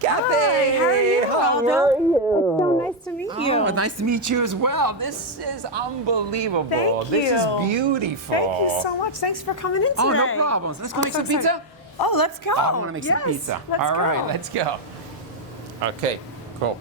Kathy! Hi, how are you, Eraldo? It's so nice to meet you. Oh, nice to meet you as well. This is unbelievable. Thank This you. is beautiful. Thank you so much. Thanks for coming in today. Oh, no problems. Let's go make some pizza. Oh, let's go. Oh, I want to make some pizza. Let's All go. right, let's go. Okay, cool.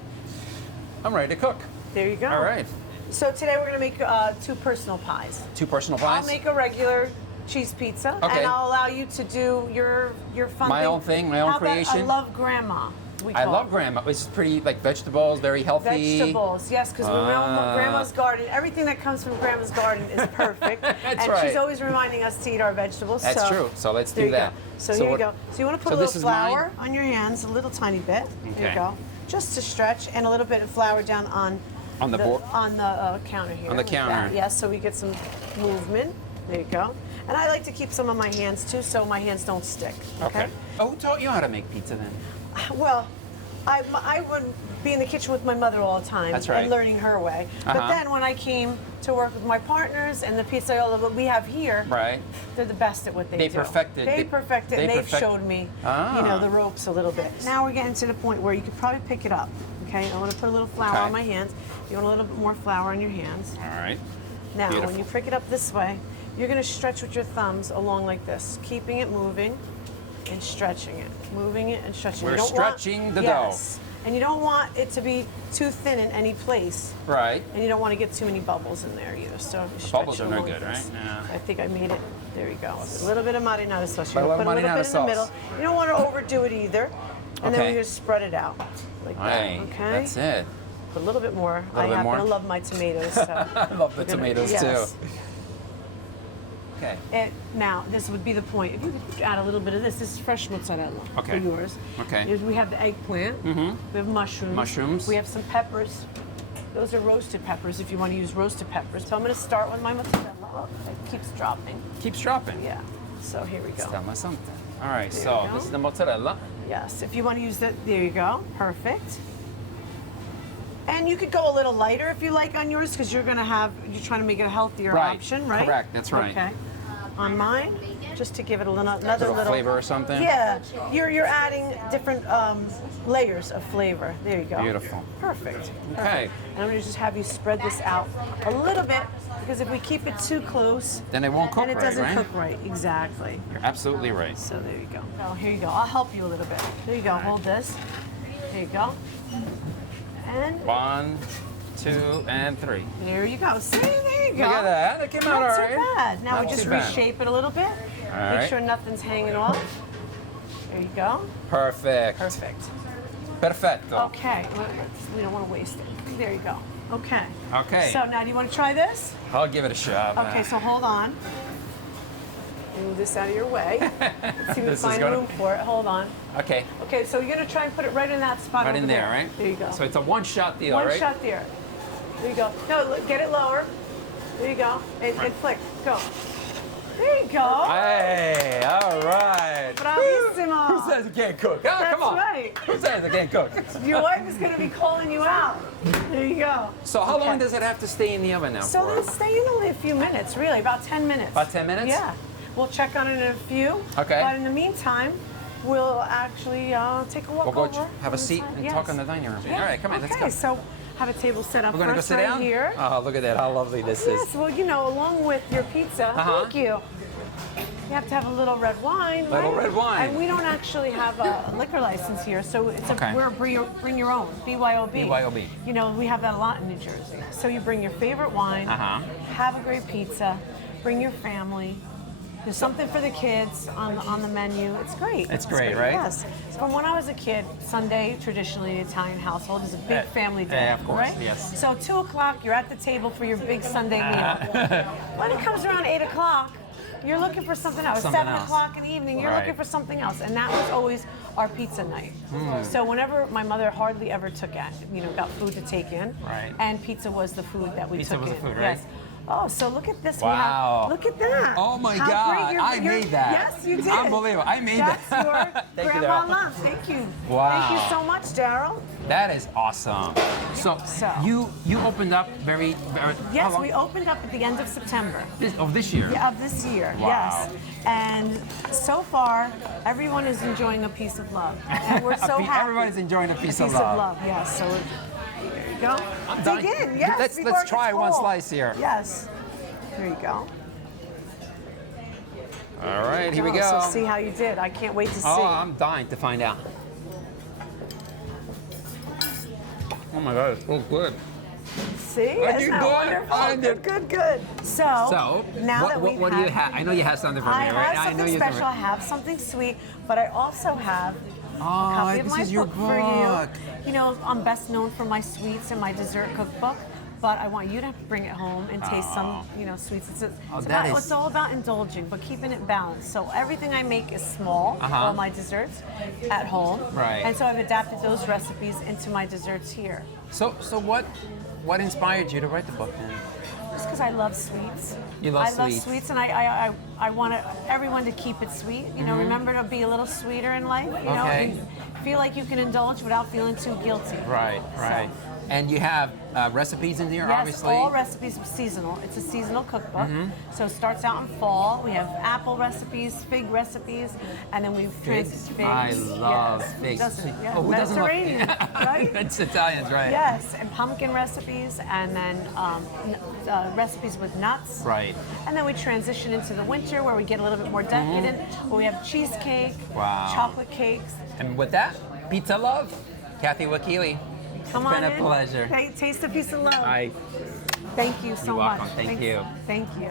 I'm ready to cook. There you go. All right. So today we're going to make 2 personal pies. 2 personal pies? I'll make a regular cheese pizza, Okay. and I'll allow you to do your fun My thing. own thing, my own How about creation? I love grandma. I love grandma. It's pretty, like, vegetables, very healthy. Vegetables, yes, because grandma's garden, everything that comes from grandma's garden is perfect. That's and right. she's always reminding us to eat our vegetables. That's true. So let's there do you that. Go. So here you go. So you want to put a this little is flour mine? on your hands, a little tiny bit. There Okay. you go. Just to stretch, and a little bit of flour down on the board? On the counter here. On the like counter. that. Yes, so we get some movement. There you go. And I like to keep some on my hands too, so my hands don't stick. Okay. Oh, who taught you how to make pizza then? Well, I would be in the kitchen with my mother all the time. That's right. And learning her way. But then when I came to work with my partners and the pizzaiola that we have here, Right. they're the best at what they do. Perfected. They perfected, and they've perfect- showed me, the ropes a little bit. Now we're getting to the point where you could probably pick it up. Okay, I want to put a little flour Okay. on my hands. You want a little bit more flour on your hands. All right. Now, Beautiful. when you pick it up this way, you're going to stretch with your thumbs along like this, keeping it moving and stretching it, moving it and stretching. We're You don't stretching the yes. And you don't want it to be too thin in any place. Right. And you don't want to get too many bubbles in there either. So you stretch Bubbles it are no along good, this. right? Yeah. I think I made it. There you go. A little bit of marinara sauce. But You're I gonna love put a little marinara bit in the middle. sauce. You don't want to overdo it either. And then Okay. we just spread it out like Right. that. Okay. That's it. Put a little bit more. A little bit I happen more? to love my tomatoes. So I love the tomatoes yes. too. Okay. And now, this would be the point. If you could add a little bit of this is fresh mozzarella Okay. for yours. Okay. We have the eggplant. We have mushrooms. Mushrooms. We have some peppers. Those are roasted peppers if you want to use roasted peppers. So I'm going to start with my mozzarella. Oh, it keeps dropping. Keeps dropping. Yeah. So here we go. Tell me something. All right. There So you go. this is the mozzarella. Yes. If you want to use that, there you go. Perfect. And you could go a little lighter if you like on yours because you're trying to make it a healthier Right. option, right? Correct. That's right. Okay. On mine, just to give it another Little little flavor or something. Yeah, you're adding different layers of flavor. There you go. Beautiful. Perfect. Okay. And I'm gonna just have you spread this out a little bit because if we keep it too close, Then it won't cook then it right, doesn't right? cook right. Exactly. You're absolutely right. So there you go. Oh, here you go. I'll help you a little bit. There you go. Hold this. There you go. And 1, 2, and 3. there you go. See, there you go. Look at that. It came out Not all too right. bad. Now Not we just too bad. reshape it a little bit. All Make right. sure nothing's hanging off. There you go. Perfect. Perfect. Perfetto. Okay. We don't want to waste it. There you go. Okay. Okay. So now, do you want to try this? I'll give it a shot. Okay. So hold on. Move this out of your way. Let's see if we This is find gonna- room for it. Hold on. Okay. Okay. So you're gonna try and put it right in that spot Right over in there, right? There you go. So it's a one-shot deal, One right? shot there. There you go. No, get it lower. There you go. And flick. Go. There you go. Hey, all right. Bravissimo. Who says you can't cook? Huh? That's Come on. right. Who says I can't cook? Your wife is going to be calling you out. There you go. So how long Okay. does it have to stay in the oven now So for? they'll stay in only a few minutes, really, about 10 minutes. About 10 minutes? Yeah. We'll check on it in a few. Okay. But in the meantime, we'll actually take a walk We'll go over. have a seat inside. and Yes. talk in the dining room. Yeah. All right, come on, let's Okay, go. so have a table set up We're gonna go first sit right down? here. Oh, look at that. How lovely this Yes, is. well, along with your pizza, thank you. You have to have a little red wine. Little right? red wine. And we don't actually have a liquor license here, so it's Okay. we're bring your own, BYOB. BYOB. We have that a lot in New Jersey. So you bring your favorite wine, have a great pizza, bring your family. There's something for the kids on the menu. It's great. It's great, right? Yes. From when I was a kid, Sunday, traditionally, the Italian household is a big family day. yeah, of course, right? yes. So 2 o'clock, you're at the table for your big Sunday meal. When it comes around 8 o'clock, you're looking for something else. Something 7 else. o'clock in the evening, you're Right. looking for something else. And that was always our pizza night. So whenever my mother hardly ever got food to take in. Right. And pizza was the food that we Pizza took was in. the food, right? Yes. Oh, so look at this. Wow. Look at that. Oh my How God, great I made that. Yes, you did. Unbelievable, I made That's that. your Thank you, grandma Daryl. Thank you. Wow. Thank you so much, Daryl. That is awesome. So, So. you opened up very how Yes, long? we opened up at the end of September. This year. Yeah, of this year, Wow. yes. And so far, everyone is enjoying a piece of love. And we're so happy. Everybody's enjoying a piece of Of love. love, yes. So there you go. I'm Dig done. in, yes. before Let's it try gets one cold. slice here. Yes. There you go. All right, here we go. So see how you did. I can't wait to see. Oh, I'm dying to find out. Oh my God, it's so good. See? Are you Isn't that good? wonderful? I did. Good. So what, now that we've what do you have? I know you have something for me, I right? have something special. I have something sweet, but I also have a copy of this my is your book for book. you. You know, I'm best known for my sweets and my dessert cookbook. But I want you to bring it home and taste some, sweets. It's all about indulging, but keeping it balanced. So everything I make is small, all my desserts, at home. Right. And so I've adapted those recipes into my desserts here. So what inspired you to write the book then? Just because I love sweets. You love I sweets. love sweets, and I want everyone to keep it sweet. You know, remember to be a little sweeter in life. You know, Okay. and feel like you can indulge without feeling too guilty. Right. And you have recipes in here, Yes, obviously. all recipes are seasonal. It's a seasonal cookbook. So it starts out in fall. We have apple recipes, fig recipes, and then we've Figs? figs. I love Yes. figs. Yeah. Oh, who doesn't love Mediterranean, right? It's Italians, right? Yes, and pumpkin recipes, and then recipes with nuts. Right. And then we transition into the winter where we get a little bit more decadent. Where we have cheesecake, Wow. chocolate cakes. And with that, pizza love, Kathy Wakile. Come It's on been a in. pleasure. Taste a piece of love. I Thank you so You're much. welcome. Thank you. Thank you.